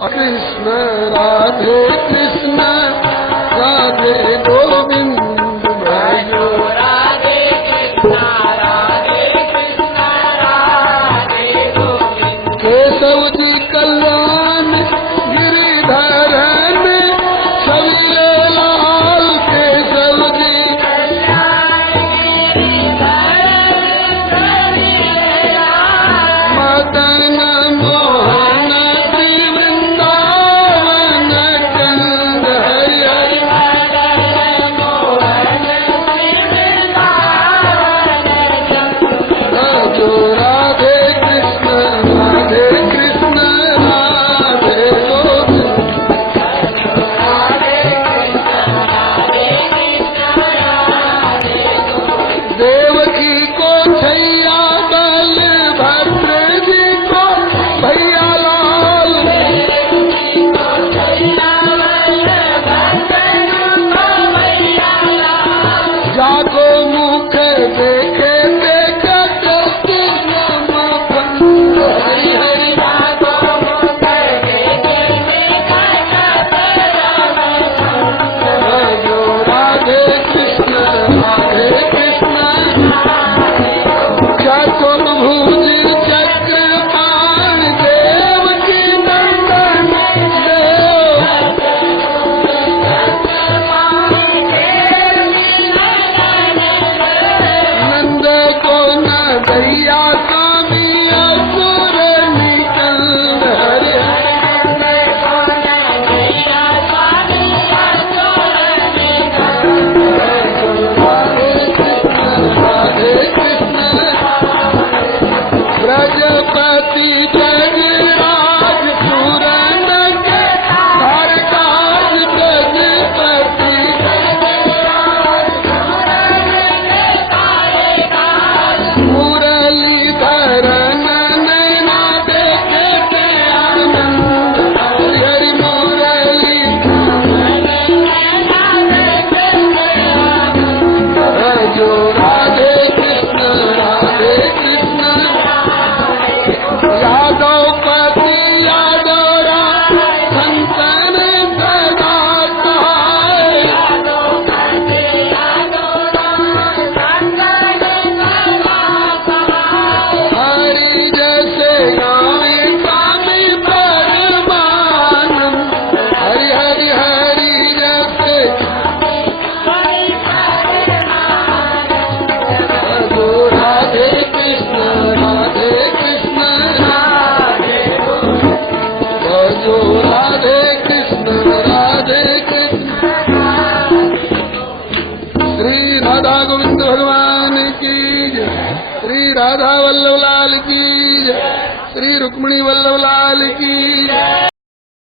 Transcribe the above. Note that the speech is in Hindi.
कृष्ण राधे कृष्ण राधे गोविंद भजो राधे कृष्ण राधे गोविंद। केशव जी कल्याण गिरिधर में सविले लाल केशव जी मदन मोहन श्री वृंदावन कंद हरि हरि भजो राधे कृष्ण राधे गोविंद। देवकी को छैया बलभद्र जी को भैया लाल जाको मुख देखे देखत हरि हरि भजो राधे कृष्ण चतुर्भुज चक्रपाण देव की नंदन देव नंद को न दैया स्वामी असुर निकल हरि राधे कृष्ण ब्रजपति ब्रजराज सुरन के हरकाज ब्रजपति मुरलीधर नैना देखे के आनंद हरि हरि मुरली भजो राधे कृष्ण यादवपति यादव संतन सदा सहाय हरि जैसे गावे स्वामी परमानंद हरि हरि हरि जैसे भजो राधे कृष्ण भजो राधे कृष्ण श्री राधा गोविंद भगवान की जय। श्री राधा वल्लभ लाल की जय। श्री रुक्मिणी वल्लभ लाल की जय।